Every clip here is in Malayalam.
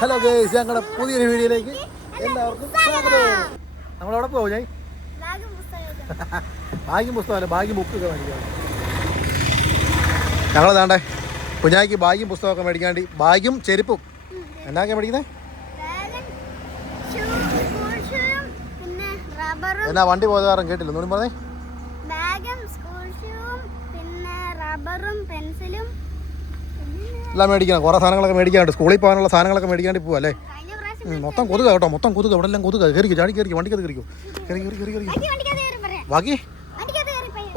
ഹലോ ഗൈസ്, ഞങ്ങളുടെ പുതിയൊരു വീഡിയോയിലേക്ക് എല്ലാവർക്കും സ്വാഗതം. നമ്മളവിടെ പോകും ഞാൻ ഭാഗ്യം പുസ്തകമല്ല, ഭാഗ്യം ബുക്കൊക്കെ മേടിക്കാം. ഞങ്ങൾ താണ്ടേ കുഞ്ഞായ്ക്ക് ഭാഗ്യം പുസ്തകമൊക്കെ മേടിക്കാൻ വേണ്ടി ഭാഗ്യം ചെരുപ്പും എന്നാക്കെ മേടിക്കുന്നത്. എന്നാ വണ്ടി പോയത് കാരണം കേട്ടില്ല, ഒന്നും പറഞ്ഞേ. എല്ലാം മേടിക്കണം, കുറേ സാധനങ്ങളൊക്കെ മേടിക്കാണ്ട്, സ്കൂളിൽ പോകാനുള്ള സാധനങ്ങളൊക്കെ മേടിക്കാണ്ട് പോവാ അല്ലേ. മൊത്തം കൊതുക കേട്ടോ, മൊത്തം കൊതുക, അവിടെ എല്ലാം കൊതുക. കയറിക്കോ, ചാടി കയറിക്കോ, വണ്ടിക്കകത്ത് കയറിക്കോ, ബാക്കി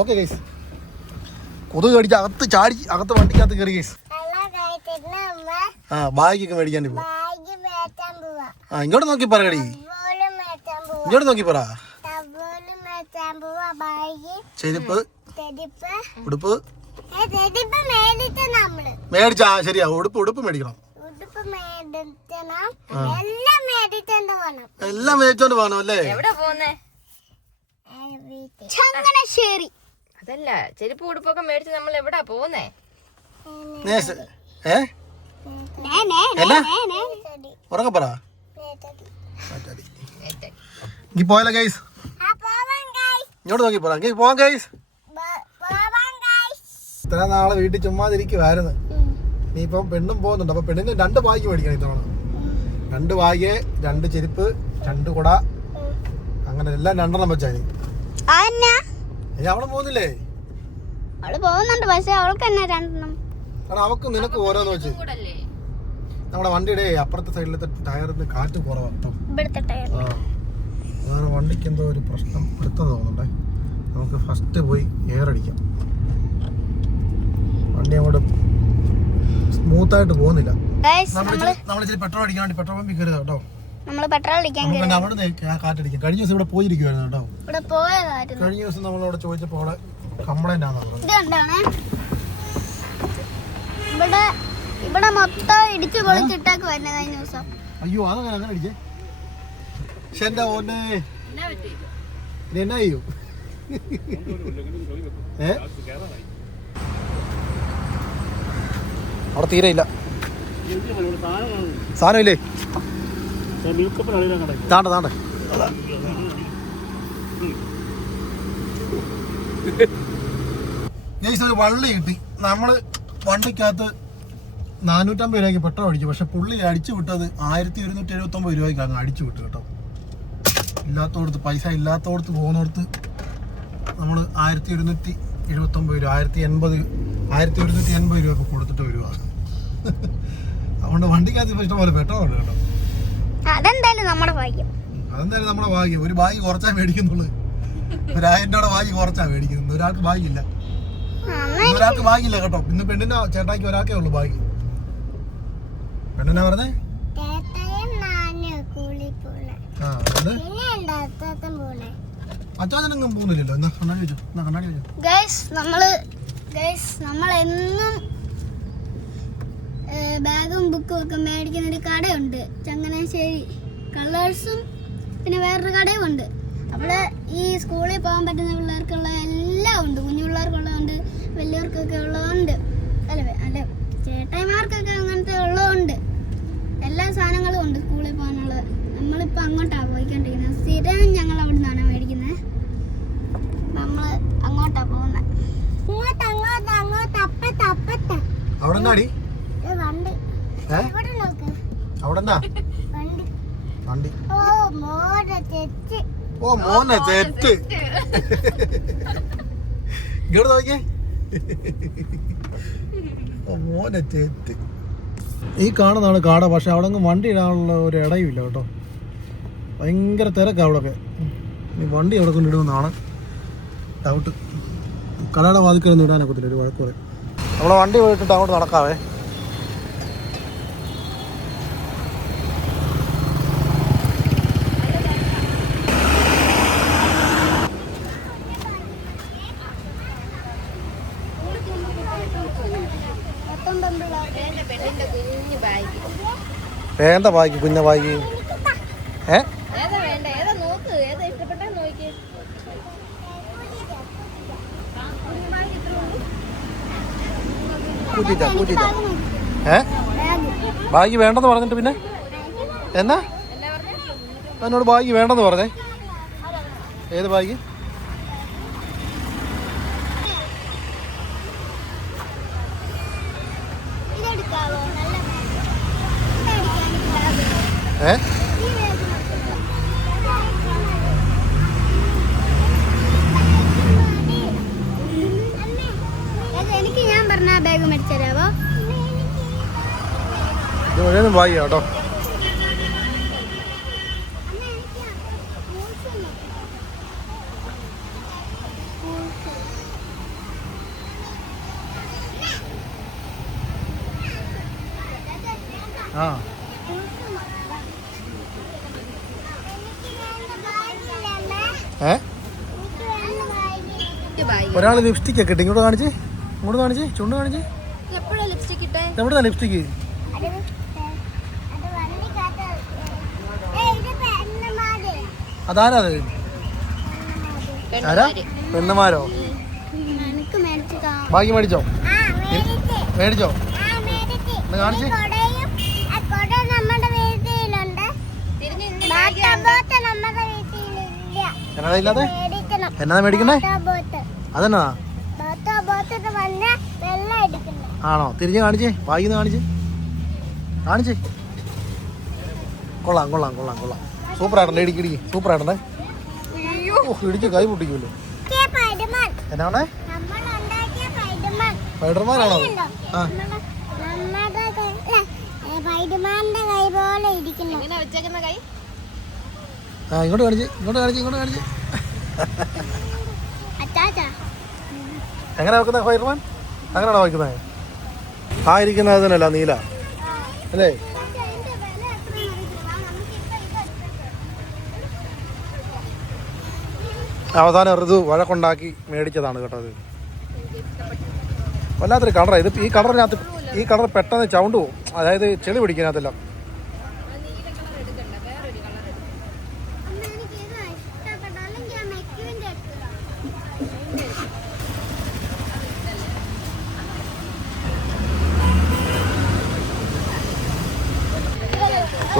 ഓക്കെ ഗൈസ്. കൊതുക് കടിച്ച് അകത്ത് ചാടി അകത്ത് വണ്ടിക്കകത്ത് കയറി ഗൈസ്. ആ ബാഗൊക്കെ മേടിക്കാണ്ട് പോവാ. ആ ഇങ്ങോട്ട് നോക്കി പറയടി, ഇങ്ങോട്ട് നോക്കി പറ. ചെരുപ്പ്, ഉടുപ്പ് മേടിച്ചാ ശരിയാ. ഉടുപ്പ് മേടിക്കണം, എല്ലാം മേടിച്ചോണ്ട് പോകണം അല്ലേ. ചങ്ങനാശ്ശേരി. അതല്ല, ചെരുപ്പ് ഉടുപ്പൊക്കെ മേടിച്ച് നമ്മൾ എവിടാ പോന്നേ? ഉറക്കെ പറ. പോയല്ലോ ഗൈസ്, ഇങ്ങോട്ട് നോക്കി പറ. പോവാം ഗൈസ്. ഇത്ര നാളെ വീട്ടിൽ ചുമ്മാതിരിക്കുവായിരുന്നു. ഇനിയിപ്പം പെണ്ണും പോകുന്നുണ്ട്. അപ്പൊ പെണ്ണിന് 2 ബാഗ് മേടിക്കണം ഇത്തവണ. 2 ബാഗ്, 2 ചെരുപ്പ്, 2 കുട, അങ്ങനെ എല്ലാം 2 വെച്ചാൽ. അവള് പോകുന്നില്ലേ? അവള് പോകുന്നുണ്ട്, പക്ഷെ അവൾക്ക് തന്നെ 2. അവക്ക് നിനക്ക് ഓരോന്ന് വെച്ച്. നമ്മുടെ വണ്ടിയുടെ അപ്പുറത്തെ സൈഡിലത്തെ ടയറിന് കാറ്റ് കുറവാട്ടോ. അതാണ് വണ്ടിക്ക് എന്തോ ഒരു പ്രശ്നം എടുത്തെന്ന് തോന്നുന്നുണ്ടേ. നമുക്ക് ഫസ്റ്റ് പോയി എയർ അടിക്കാം. വണ്ടി അങ്ങോട്ട് സ്മൂത്തായിട്ട് പോകുന്നില്ല. നമ്മളിച്ചിരി പെട്രോൾ അടിക്കാൻ വേണ്ടി പെട്രോൾ പമ്പിൽ കയറുക കേട്ടോ. അവിടെ കാറ്റടിക്കാം. കഴിഞ്ഞ ദിവസം ഇവിടെ പോയിരിക്കുവായിരുന്നു കേട്ടോ. കഴിഞ്ഞ ദിവസം നമ്മളവിടെ ചോദിച്ചപ്പോൾ അവിടെ കംപ്ലൈന്റ് ആണെന്ന്. ഇവിടെ മൊത്തം ഇടിച്ചു പൊളിച്ചിട്ടൊക്കെ വരുന്നത് കഴിഞ്ഞ ദിവസം. അയ്യോ അതങ്ങനെ അങ്ങനെ അടിച്ചേ. പക്ഷെ എന്താ ഓന്നെ എന്നാ ചെയ്യൂ. അവിടെ തീരെ ഇല്ല സാധനം ഇല്ലേ. താണ്ട ഒരു വള്ളി കിട്ടി. നമ്മള് വണ്ടിക്കകത്ത് 450 രൂപയ്ക്ക് പെട്രോൾ അടിച്ചു. പക്ഷെ പുള്ളി അടിച്ചു വിട്ടത് 1179 രൂപയ്ക്ക് അങ്ങ് അടിച്ചു വിട്ടു കേട്ടോ. ഇല്ലാത്തോടത്ത്, പൈസ ഇല്ലാത്തോടത്ത് പോകുന്നിടത്ത് നമ്മൾ 1179 രൂപ, 1180 രൂപ കൊടുത്തിട്ട് വരുക. അതുകൊണ്ട് വണ്ടിക്കകത്ത് ഇപ്പൊ ഇഷ്ടംപോലെ പെട്രോൾ ഉണ്ട് കേട്ടോ. അതെന്തായാലും നമ്മുടെ ഭാഗ്യം. ഒരു ബാഗ് കുറച്ചാ മേടിക്കുന്നുള്ളു. 1000 രൂപയുടെ ബാഗ് കുറച്ചാ മേടിക്കുന്നത്. ഒരാൾക്ക് ബാഗില്ല കേട്ടോ. ഇന്ന് പെണ്ണിന്റെ ചേട്ടാക്കി ഒരാൾക്കേ ഉള്ളു ബാഗ്. പെണ്ണിനാ പറഞ്ഞേ അച്ചാച്ചനൊന്നും പോകുന്നില്ലല്ലോ. എന്നാ കണ്ണാടി വെച്ചോ. നമ്മളെന്നും ബാഗും ബുക്കും ഒക്കെ മേടിക്കുന്ന ഒരു കടയുണ്ട് ചങ്ങനാശ്ശേരി. കളേഴ്സും പിന്നെ വേറൊരു കടയും ഉണ്ട്. അവിടെ ഈ സ്കൂളിൽ പോകാൻ പറ്റുന്ന പിള്ളേർക്കുള്ള എല്ലാം ഉണ്ട്. കുഞ്ഞു പിള്ളേർക്കുള്ളതുണ്ട്, വലിയവർക്കൊക്കെ ഉള്ളതുണ്ട്. അല്ല ചേട്ടായിമാർക്കൊക്കെ അങ്ങനത്തെ ഉള്ളതുണ്ട്. എല്ലാ സാധനങ്ങളും ഉണ്ട് സ്കൂളിൽ പോകാനുള്ളത്. നമ്മളിപ്പോൾ അങ്ങോട്ടാണ് പോയിക്കൊണ്ടിരിക്കുന്നത്. സ്ഥിരം ഞങ്ങൾ അവിടെ നിന്നാണ് മേടിക്കുന്നത്. നമ്മൾ അങ്ങോട്ടാ പോകുന്നത്. ഈ കാണുന്നതാണ് കാട. പക്ഷെ അവിടെ വണ്ടി ഇടാനുള്ള ഒരു ഇടയുമില്ല കേട്ടോ. ഭയങ്കര തിരക്കാണ് അവിടെയൊക്കെ. വണ്ടി അവിടെ കൊണ്ടിടുമെന്നാണ് ഡൗട്ട്. കടയുടെ വാതിക്കലൊന്നും ഇടാനൊക്കത്തില്ല, ഒരു വഴക്ക് പറയും. നമ്മളെ വണ്ടി പോയിട്ടിട്ട് അങ്ങോട്ട് നടക്കാവേ. വേണ്ട ബാഗ്, കുഞ്ഞ ബാഗ്. ബാഗ് വേണ്ടെന്ന് പറഞ്ഞിട്ട് പിന്നെ എന്നാ എന്നാ പറഞ്ഞേ? എന്നോട് ബാഗ് വേണ്ടെന്ന് പറഞ്ഞേ. ഏത് ബാഗ്? ഇതെടുക്കാവോ? നല്ല ഇതെടുക്കാൻ ഏ ഈ വേഗം എനിക്ക് ഞാൻ പറഞ്ഞ ബാഗ് മേടിച്ചു തരാവോ? ഇത് മുഴുവനും ബാഗ് കേട്ടോ. ആ ഏ ഒരാൾ ലിപ്സ്റ്റിക് ഒക്കെ ഇട്ട് ഇങ്ങോട്ട് കാണിച്ചേ, ഇങ്ങോട്ട് കാണിച്ചേ, ചുണ്ട് കാണിച്ചേ. എപ്പോഴാ ലിപ്സ്റ്റിക് ഇട്ടേ? എവിടുന്നാ ലിപ്സ്റ്റിക്ക്? അതാരാ അത്? ആരാ? പെണ്ണുമാരോ? ബാക്കി മേടിച്ചോ? മേടിച്ചോ? ഒന്ന് കാണിച്ചേ. എന്നതാ ഇല്ലാതെ? എന്നതാ മേടിക്കണേ? അതെന്നാ? ആണോ? തിരിഞ്ഞ് കാണിച്ചേ, ബാഗിന്ന് കാണിച്ചേ, കാണിച്ചേ. കൊള്ളാം കൊള്ളാം കൊള്ളാം കൊള്ളാം. സൂപ്പറായിട്ടുണ്ട്. ഇടിക്കിടിക്ക് സൂപ്പറായിട്ടുണ്ടേ. ഓ ഇടിച്ച് കൈ പൊട്ടിക്കുമല്ലോ. എന്നാണേ? സ്പൈഡർമാനാണോ? ആ എങ്ങനെ വെച്ചേക്കുന്ന കൈ? ആ ഇങ്ങോട്ട് കാണിച്ചേ, ഇങ്ങോട്ട് കാണിച്ചേ, ഇങ്ങോട്ട് കാണിച്ചേ. എങ്ങനെ വെക്കുന്നത് സ്പൈഡർമാൻ? അങ്ങനെയാണോ വയ്ക്കുന്നത്? ആ ഇരിക്കുന്നത് അതിനല്ല, നീല അല്ലേ? അവസാനം ഋതു വഴക്കുണ്ടാക്കി മേടിച്ചതാണ് കേട്ടോ. അത് വല്ലാത്തൊരു കളറാണ് ഇത്. ഈ കളർ പെട്ടെന്ന് ചൗണ്ട് പോകും, അതായത് ചെളി പിടിക്കാനകത്തെല്ലാം.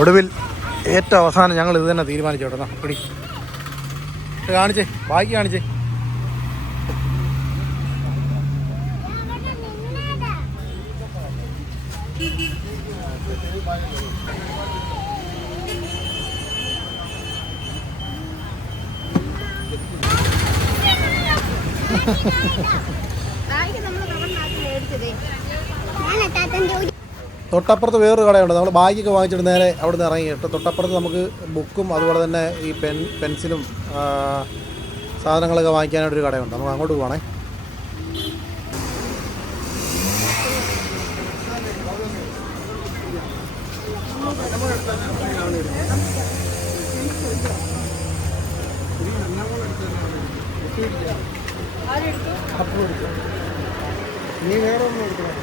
ഒടുവിൽ ഏറ്റവും അവസാനം ഞങ്ങൾ ഇത് തന്നെ തീരുമാനിച്ചു കേട്ടോ. പിടി കാണിച്ചേ, ബാക്കി കാണിച്ചേ. തൊട്ടപ്പുറത്ത് വേറൊരു കടയുണ്ട്. നമ്മൾ ബാഗൊക്കെ വാങ്ങിച്ചിട്ട് നേരെ അവിടെ നിന്ന് ഇറങ്ങി കേട്ടോ. തൊട്ടപ്പുറത്ത് നമുക്ക് ബുക്കും അതുപോലെ തന്നെ ഈ പെൻസിലും സാധനങ്ങളൊക്കെ വാങ്ങിക്കാനായിട്ടൊരു കടയുണ്ട്. നമുക്ക് അങ്ങോട്ട് പോകണേ. നീ വേറെ ഒന്നും എടുക്കണം.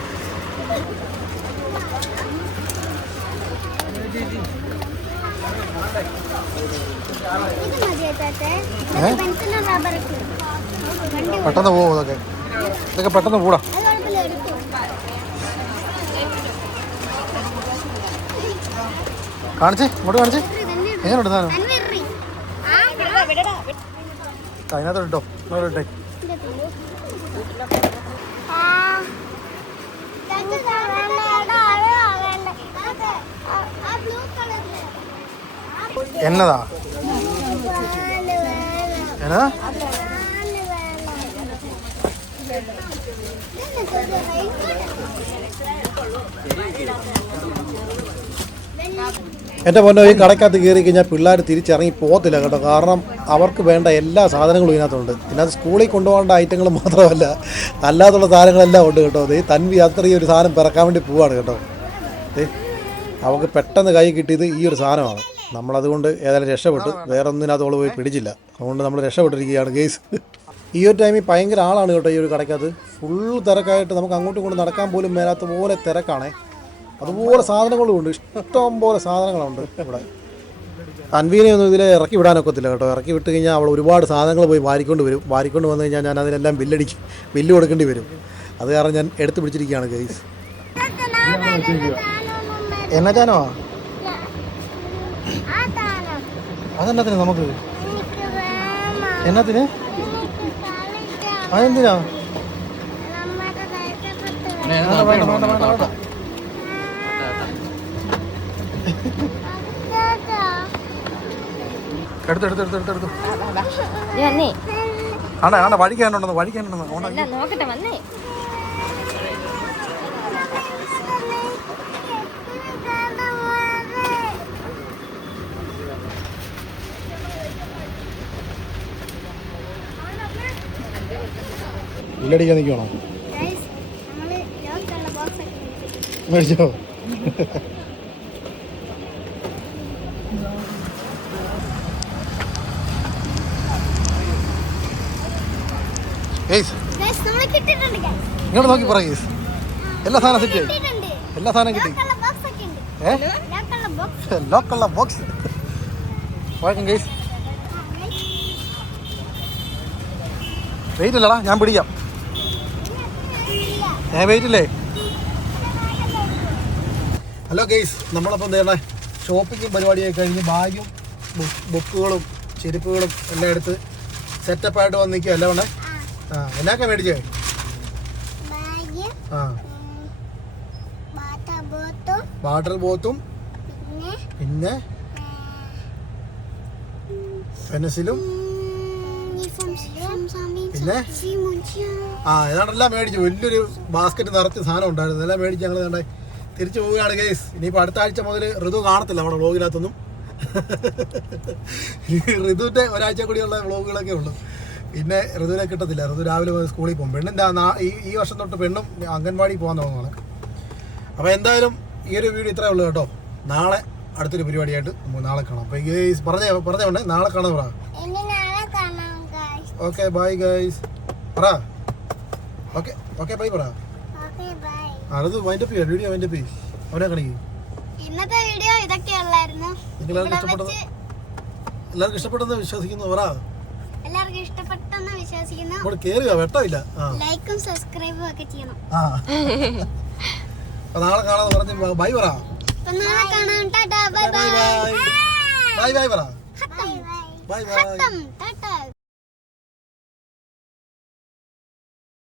പെട്ടെന്ന് പോകും ഇതൊക്കെ പെട്ടെന്ന് കൂടാ. കാണിച്ചേ, ഇങ്ങോട്ട് കാണിച്ചേ. എങ്ങനെയുണ്ട് സാധനം? അതിനകത്തോട്ട് ഇട്ടോ, ഇങ്ങോട്ട് ഇട്ടേ. എന്നതാ എന്നതാ? എൻ്റെ പൊന്നോ, ഈ കടക്കകത്ത് കയറി കഴിഞ്ഞാൽ പിള്ളേർ തിരിച്ചിറങ്ങി പോകത്തില്ല കേട്ടോ. കാരണം അവർക്ക് വേണ്ട എല്ലാ സാധനങ്ങളും ഇതിനകത്തുണ്ട്. ഇതിനകത്ത് സ്കൂളിൽ കൊണ്ടുപോകേണ്ട ഐറ്റങ്ങൾ മാത്രമല്ല, അല്ലാത്തുള്ള സാധനങ്ങളെല്ലാം ഉണ്ട് കേട്ടോ. അത് തൻവി അത്രയും ഒരു സാധനം പിറക്കാൻ വേണ്ടി പോവാണ് കേട്ടോ. അവൾക്ക് പെട്ടെന്ന് കൈ കിട്ടിയത് ഈ ഒരു സാധനമാണ്. നമ്മളതുകൊണ്ട് ഏതായാലും രക്ഷപ്പെട്ടു. വേറെ ഒന്നിനകത്ത് അവൾ പോയി പിടിച്ചില്ല. അതുകൊണ്ട് നമ്മൾ രക്ഷപ്പെട്ടിരിക്കുകയാണ് ഗെയ്സ്. ഈ ഒരു ടൈമിൽ ഭയങ്കര ആളാണ് കേട്ടോ ഈ ഒരു കടക്കകത്ത്. ഫുൾ തിരക്കായിട്ട് നമുക്ക് അങ്ങോട്ടും ഇങ്ങോട്ടും നടക്കാൻ പോലും മേലാത്ത പോലെ തിരക്കാണേ. അതുപോലെ സാധനങ്ങളും ഉണ്ട്, ഇഷ്ടം പോലെ സാധനങ്ങളുണ്ട് ഇവിടെ. അൻവീനെ ഒന്നും ഇതിൽ ഇറക്കി വിടാനൊക്കത്തില്ല കേട്ടോ. ഇറക്കി വിട്ട് കഴിഞ്ഞാൽ അവൾ ഒരുപാട് സാധനങ്ങൾ പോയി വാരിക്കൊണ്ട് വരും. വാരിക്കൊണ്ട് വന്നു കഴിഞ്ഞാൽ ഞാൻ അതിനെല്ലാം ബില്ല് കൊടുക്കേണ്ടി വരും. അത് കാരണം ഞാൻ എടുത്ത് പിടിച്ചിരിക്കുകയാണ് ഗൈസ്. എന്നാ ചാനോ അതെന്നാത്തിന് നമുക്ക് എന്നാത്തിന് അതെന്തിനാ വേണ്ട വേണ്ട വേണ്ട വേണ്ട വേണ്ട എടുത്തു വന്നേ ആണ്ടാ ആണ്ടാ വഴിക്കാനുണ്ടെന്ന് വഴിക്കാനുണ്ടെന്ന് അല്ല നോക്കട്ടെ വന്നേ ഇല്ലടിക്കാൻ നിൽക്കണോ നമ്മള് ലോക്കുള്ള ബോക്സ് ഒക്കെ മേടിച്ചോ നമ്മള് കിട്ടിയിട്ടുണ്ട് guys. ഇങ്ങോട്ട് നോക്കി പറ ഗേസ് എല്ലാ സാധനം സെറ്റ് കിട്ടിയിട്ടുണ്ട്. എല്ലാ സാധനം കിട്ടി ലോക്കുള്ള box ഒക്കെ ഉണ്ട്. ലോക്കുള്ള box. ലോക്കുള്ള ബോക്സ് വായിക്കും ഗേസ് വെയിറ്റ് ഇല്ലടാ ഞാൻ പിടിക്കാം വെയിറ്റ് ഇല്ലേ ഹലോ ഗെയ്സ് നമ്മളപ്പം നേരെ ഷോപ്പിങ്ങും പരിപാടിയൊക്കെ കഴിഞ്ഞ് ബാഗും ബുക്കുകളും ചെരുപ്പുകളും എല്ലാം എടുത്ത് സെറ്റപ്പായിട്ട് വന്ന് നിൽക്കുക അല്ലേ വേണ്ടേ ആ എന്നാക്കെ മേടിച്ചേ ബാഗ്, ആ വാട്ടർ ബോത്തും പിന്നെ പെൻസിലും പിന്നെ ആ ഏതാണ്ടെല്ലാം മേടിച്ചു വലിയൊരു ബാസ്ക്കറ്റ് നിറച്ച് സാധനം ഉണ്ടായിരുന്നു എല്ലാം മേടിച്ച് ഞങ്ങൾ വേണ്ട തിരിച്ചു പോവുകയാണ് ഗേസ് ഇനിയിപ്പോൾ അടുത്ത ആഴ്ച മുതൽ ഋതു കാണത്തില്ല നമ്മുടെ വ്ളോഗിനകത്തൊന്നും ഋതുവിൻ്റെ ഒരാഴ്ച കൂടിയുള്ള വ്ളോഗുകളൊക്കെ ഉള്ളൂ പിന്നെ ഋതുവിനെ കിട്ടത്തില്ല ഋതു രാവിലെ മുതൽ സ്കൂളിൽ പോകും പെണ്ണിൻ്റെ ഈ വർഷം തൊട്ട് പെണ്ണും അംഗൻവാടി പോകാൻ തുടങ്ങുകയാണ് അപ്പോൾ എന്തായാലും ഈ ഒരു വീഡിയോ ഇത്രയേ ഉള്ളൂ കേട്ടോ നാളെ അടുത്തൊരു പരിപാടിയായിട്ട് നാളെ കാണാം അപ്പോൾ ഗേസ് പറഞ്ഞോണ്ടേ നാളെ കാണാൻ പറ ഓക്കെ ബൈ ഗൈസ് പറ ഓക്കെ ബൈ പറ അത് വൈൻഡപ്പ് ചെയ്യാം വീഡിയോ വൈൻഡപ്പ് ചെയ്യും അവനെ കാണിക്കും ഇന്നത്തെ വീഡിയോ ഇതൊക്കെയുള്ളായിരുന്നു. എല്ലാവർക്കും ഇഷ്ടപ്പെട്ടെന്ന് വിശ്വസിക്കുന്നു പറ എല്ലാവർക്കും ഇഷ്ടപ്പെട്ടെന്ന് വിശ്വസിക്കുന്നു. ഇവിടെ കേറുക വെട്ടമില്ല ലൈക്കും സബ്സ്ക്രൈബും ഒക്കെ ചെയ്യണം. അപ്പൊ നാളെ കാണാന്ന് പറഞ്ഞ് ബൈ പറ അപ്പൊ നാളെ കാണാം. Tata bye bye. Bye bye പറ ഖത്തം ബൈ ബൈ ഖത്തം.